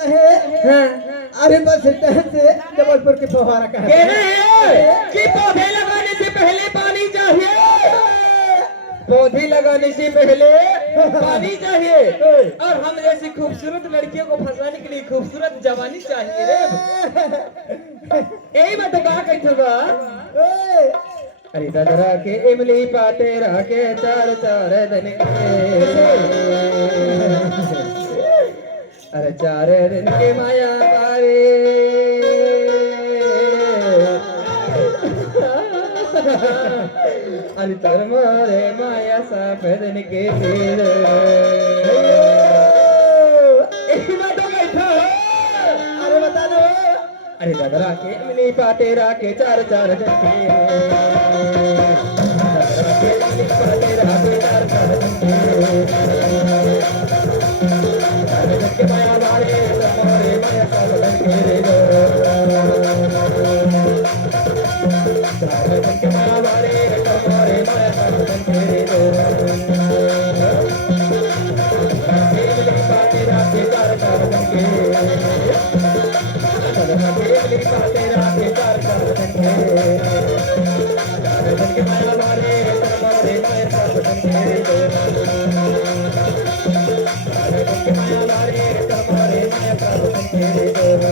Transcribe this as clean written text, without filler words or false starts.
हाँ, अरे bus stand से जबलपुर के फव्वारा का कह रहे हैं कि पौधे लगाने से पहले पानी चाहिए, पौधे लगाने से पहले पानी चाहिए, और हम जैसी खूबसूरत लड़कियों को फंसाने के लिए खूबसूरत जवानी चाहिए रे। यही बात कहा कहते बा। अरे ददरा के इमली पाते राके चार चार दिन के, अरे चार दिन के माया पावे, अरे तर मारे माया साफ दिन के फिर अरे बता दो अरे ददरा के इमली पाते राके चार चार दिन के, ददरा के इमली पाते राके चार चार दिन के माया मारे मारे माया साफ दिन के रे दो, चार दिन के माया मारे मारे माया साफ दिन के रे दो, इमली पाते राके चार चार दिन के, ददरा के इमली पाते राके चार चार दिन के, चार दिन के माया मारे मारे माया साफ दिन के रे दो, चार दिन के माया मारे मारे माया साफ दिन के रे दो।